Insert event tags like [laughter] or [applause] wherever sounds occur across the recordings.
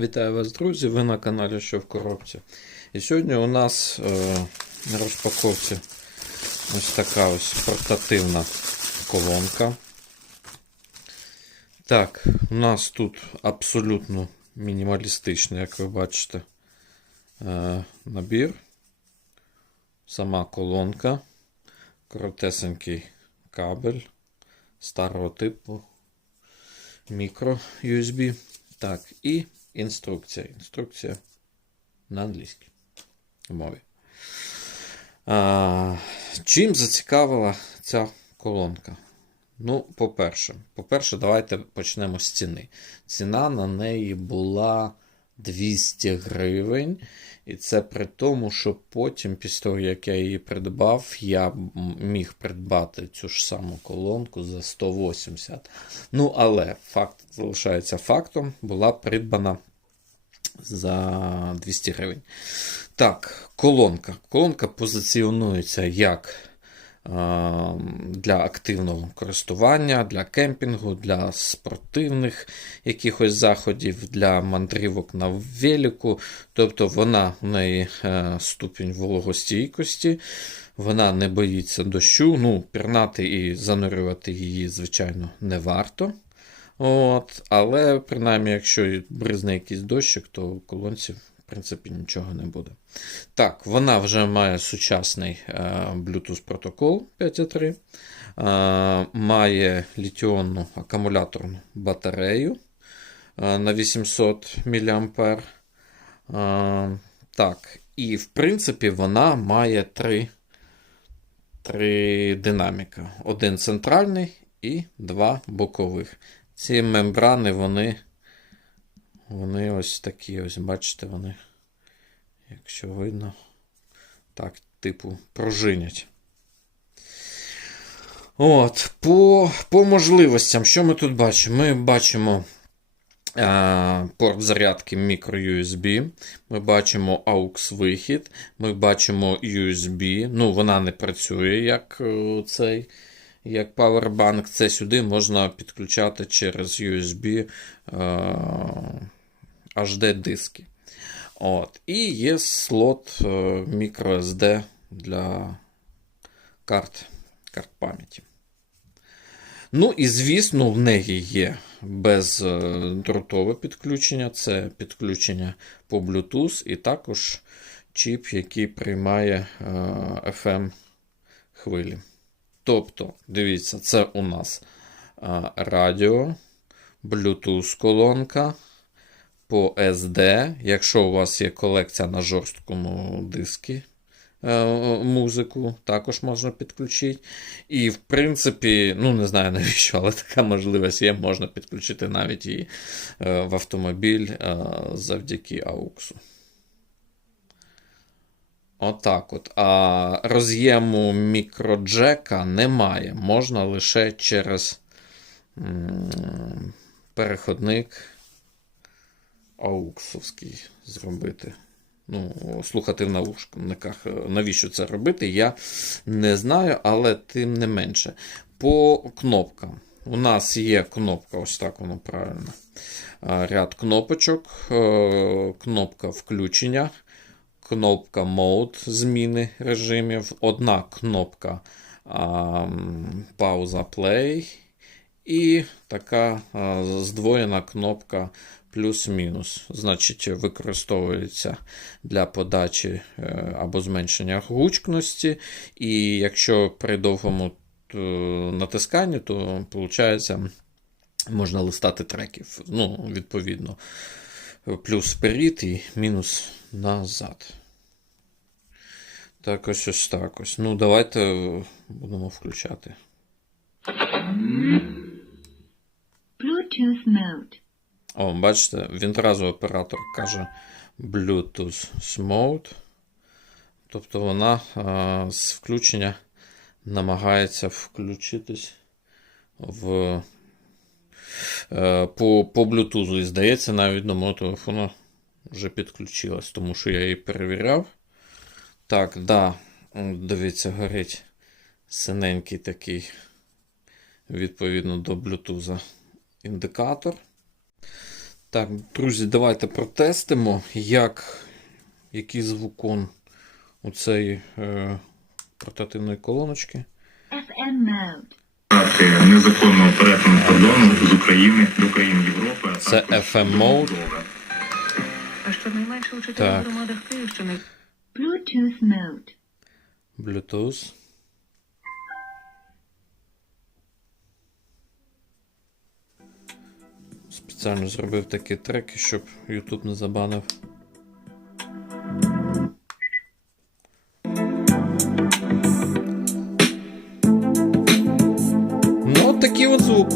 Вітаю вас, друзі! Ви на каналі Що в коробці. І сьогодні у нас е, на розпаковці ось така ось портативна колонка. Так, у нас тут абсолютно мінімалістичний, як ви бачите, е, набір. Сама колонка, коротесенький кабель старого типу, мікро USB. Так, і інструкція. Інструкція на англійській мові. А, чим зацікавила ця колонка? Ну, по-перше, по-перше, давайте почнемо з ціни. Ціна на неї була 200 гривень. І це при тому, що потім, після того, як я її придбав, я міг придбати цю ж саму колонку за 180. Ну, але факт залишається фактом, була придбана за 200 гривень. Так, колонка. Колонка позиціонується як для активного користування, для кемпінгу, для спортивних якихось заходів, для мандрівок на велику. Тобто вона в неї е, ступінь вологостійкості, вона не боїться дощу. Ну, пірнати і занурювати її, звичайно, не варто. От, але принаймні, якщо бризне якийсь дощик, то колонці, принципі, нічого не буде. Так, вона вже має сучасний е, Bluetooth протокол 5.3, е, має літіонну акумуляторну батарею е, на 800 мА. Так, і в принципі вона має три, три динаміка: один центральний і два бокових. Ці мембрани, вони, вони ось такі, ось, бачите, вони, якщо видно, так, типу, пружинять. От, по, по можливостям, що ми тут бачимо? Ми бачимо а, порт зарядки microUSB, ми бачимо AUX-вихід, ми бачимо USB. Ну, вона не працює як е, цей як Powerbank, це сюди можна підключати через USB е, HD диски. От. І є слот е, microSD для карт, карт пам'яті. Ну і звісно, в неї є бездротове підключення, це підключення по Bluetooth, і також чіп, який приймає е, FM хвилі. Тобто, дивіться, це у нас радіо, Bluetooth колонка по SD. Якщо у вас є колекція на жорсткому дискі е, музику, також можна підключити. І, в принципі, ну не знаю [laughs] навіщо, але така можливість є, можна підключити навіть її е, в автомобіль е, завдяки AUX. Отак от. А роз'єму мікроджека немає. Можна лише через переходник ауксовський зробити. Ну, слухати в наушниках. Навіщо це робити, я не знаю, але тим не менше. По кнопкам. У нас є кнопка, ось так воно правильно. Ряд кнопочок, е, кнопка включення кнопка Mode зміни режимів, одна кнопка пауза Play і така здвоєна кнопка плюс-мінус. Значить, використовується для подачі е, або зменшення гучності. І якщо при довгому е, натисканні, то виходить, можна листати треків. Ну, відповідно, плюс вперед і мінус назад. Так, ось ось так ось. Ну, давайте е, будемо включати. Bluetooth mode. О, бачите, він одразу оператор каже Bluetooth Mode. Тобто вона а, з включення намагається включитись в, е, по, по Bluetooth. І здається, навіть до мого телефону вже підключилась, тому що я її перевіряв. Так, да, дивіться, горить синенький такий, відповідно до Bluetooth індикатор. Так, друзі, давайте протестимо, як, який звукон у цієї е, портативної колоночки. FM mode. Факти незаконного перетину кордону з України до країн Європи. а Це FM mode. А щонайменше у чотирьох Так. громадах Київщини Bluetooth mode. Bluetooth. Спеціально зробив такі треки, щоб YouTube не забанив. Ну, от такий от звук.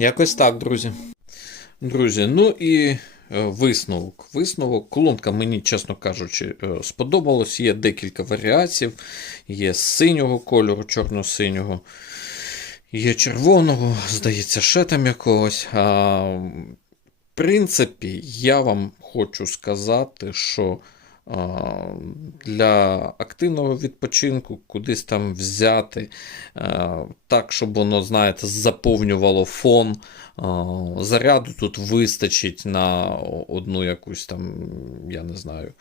Якось так, друзі. Друзі, ну і е, висновок. Висновок. Колонка мені, чесно кажучи, е, сподобалось. Є декілька варіацій. Є синього кольору, чорно-синього, є червоного, здається, ще там якогось. А, в принципі, я вам хочу сказати, що для активного відпочинку кудись там взяти так, щоб воно, знаєте, заповнювало фон. Заряду тут вистачить на одну якусь там, я не знаю,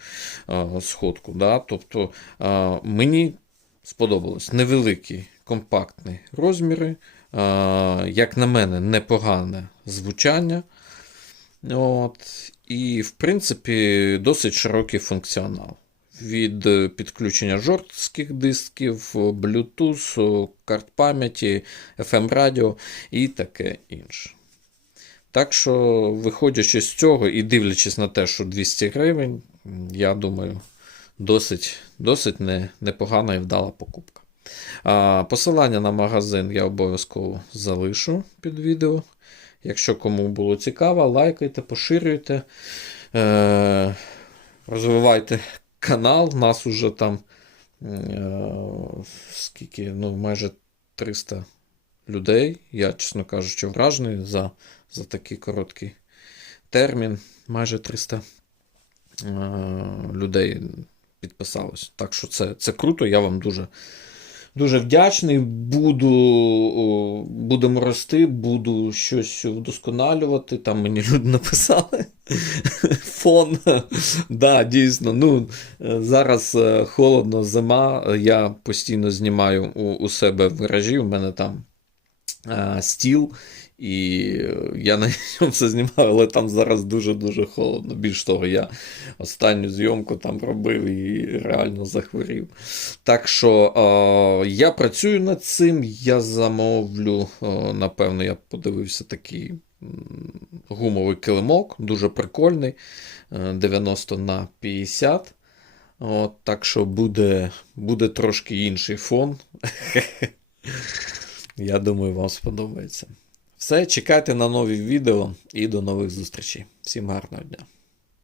сходку. Да? Тобто мені сподобалось невеликі компактні розміри. Як на мене, непогане звучання. От, і, в принципі, досить широкий функціонал. Від е, підключення жорстких дисків, Bluetooth, карт пам'яті, FM радіо і таке інше. Так що, виходячи з цього і дивлячись на те, що 200 гривень, я думаю, досить, досить не, непогана і вдала покупка. А, посилання на магазин я обов'язково залишу під відео. Якщо кому було цікаво, лайкайте, поширюйте, е- розвивайте канал. Нас уже там е- скільки, ну, майже 300 людей. Я, чесно кажучи, вражений за, за такий короткий термін. Майже 300 е- людей підписалось. Так що це, це круто, я вам дуже. Дуже вдячний, буду, будемо рости, буду щось вдосконалювати. Там мені люди [laughs] написали [laughs] фон. да, дійсно. Ну, е, зараз е, холодно, зима. Я постійно знімаю у, у себе в гаражі. У мене там а, стіл. І е, я на ньому все знімаю, але там зараз дуже-дуже холодно. Більш того, я останню зйомку там робив і реально захворів. Так що е, я працюю над цим, я замовлю, е, напевно, я подивився такий гумовий килимок, дуже прикольний, е, 90 на 50. От, так що буде, буде трошки інший фон. [laughs] Я думаю, вам сподобається. Все, чекайте на нові відео і до нових зустрічей. Всім гарного дня!